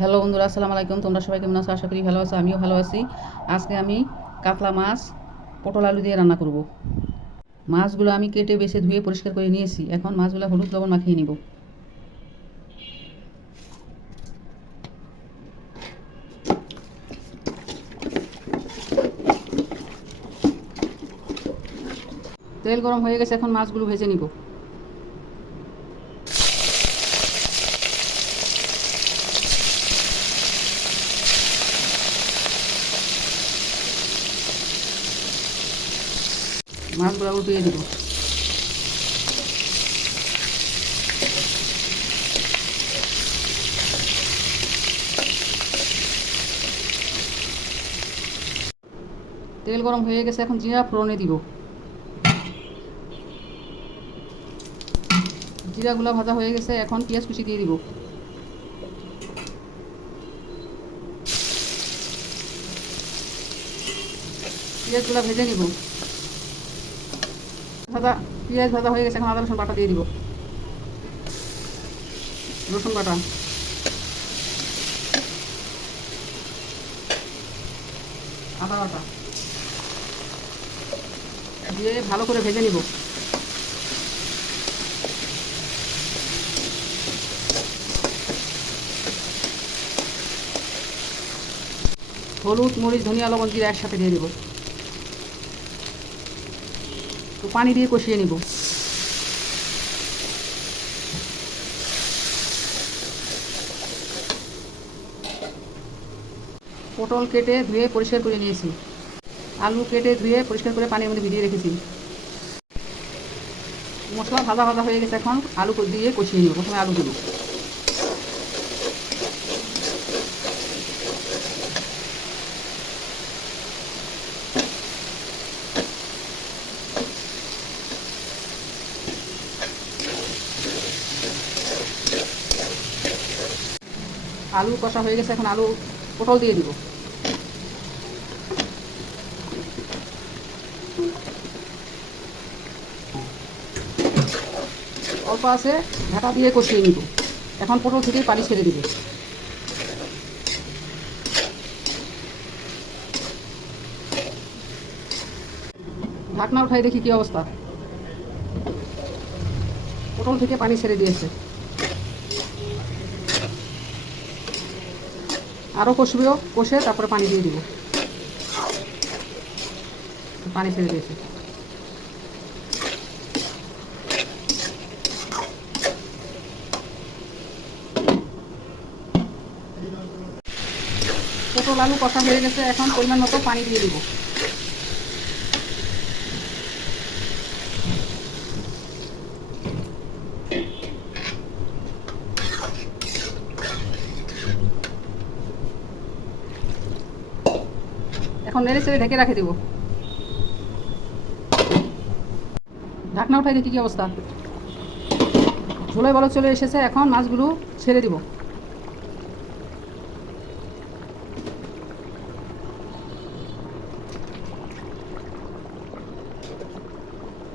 Hello বন্ধুরা, আসসালামু আলাইকুম। তোমরা সবাই কেমন আছো? আশা করি ভালো আছো। আমিও ভালো আছি। আজকে আমি কাতলা মাছ পটল আলু দিয়ে রান্না করব। মাছগুলো আমি কেটে বেছে ধুয়ে পরিষ্কার করে নিয়েছি। এখন মাছগুলো হলুদ লবণ মাখিয়ে নিব। তেল গরম হয়ে গেছে, এখন মাছগুলো ভেজে নিব। মাছগুলো উল্টিয়ে দিব। তেল গরম হয়ে গেছে, এখন জিরা ফোড়নে দিব। জিরাগুলো ভাজা হয়ে গেছে, এখন পেঁয়াজ কুচি দিয়ে দিব। পেঁয়াজগুলো ভেজে নিব। ভাজা পেঁয়াজ ভাজা হয়ে গেছে, এখন আদা রসুন বাটা দিয়ে দিব। রসুন বাটা, আদা বাটা দিয়ে ভালো করে ভেজে নিব। হলুদ, মরিচ, ধনিয়া, লবণ, জিরা একসাথে দিয়ে দেব। তো পানি দিয়ে কষিয়ে নিব। পটল কেটে ধুয়ে পরিষ্কার করে নিয়েছি। আলু কেটে ধুয়ে পরিষ্কার করে পানির মধ্যে ভিজিয়ে রেখেছি। মশলা ভাজা ভাজা হয়ে গেছে, এখন আলু দিয়ে কষিয়ে নিব। প্রথমে আলু দেব। আলু কষা হয়ে গেছে, এখন আলু পটল দিয়ে দিব। অল্প আছে ঢাকা দিয়ে কষিয়ে নিব। এখন পটল থেকে পানি ছেড়ে দিব। ঢাকনা উঠাই দেখি কি অবস্থা। পটল থেকে পানি ছেড়ে দিয়েছে। আরও কষবেও, কষে তারপরে পানি দিয়ে দিব। পানি ছেড়ে দিয়েছে। পটল আলু কষা হয়ে গেছে, এখন পরিমাণ মতো পানি দিয়ে দিব। এখন নেড়ে চেড়ে ঢেকে রাখে দিব। ঢাকনা উঠাই দেখি কি অবস্থা। ঝোলে বলক চলে এসেছে, এখন মাছগুলো ছেড়ে দিব।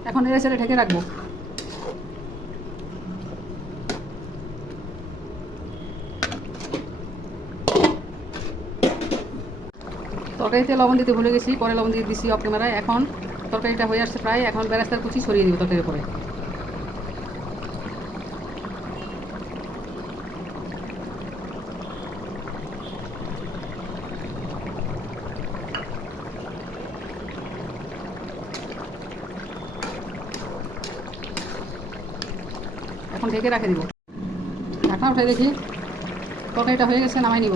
এখন নেড়ে চেড়ে ঢেকে রাখবো। তরকারিতে লবণ দিতে ভুলে গেছি, পরে লবণ দিয়ে দিছি অফ ক্যামেরায়। এখন তরকারিটা হয়ে আসছে প্রায়, এখন বেরেস্তার কুচি ছড়িয়ে দিব তরকারির উপরে। এখন ঢেকে রাখে দিব। ঢাকনা উঠে দেখি তরকারিটা হয়ে গেছে, নামাই নিব।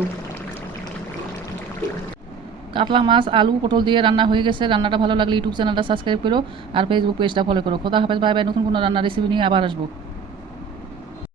কাতলা মাছ আলু পটল দিয়ে রান্না হয়ে গেছে। রান্নাটা ভালো লাগলে ইউটিউব চ্যানেলটা সাবস্ক্রাইব করো আর ফেসবুক পেজটা ফলো করো। খোদা হাফেজ, বাই বাই। নতুন কোনো রান্নার রেসিপি নিয়ে আবার আসবো।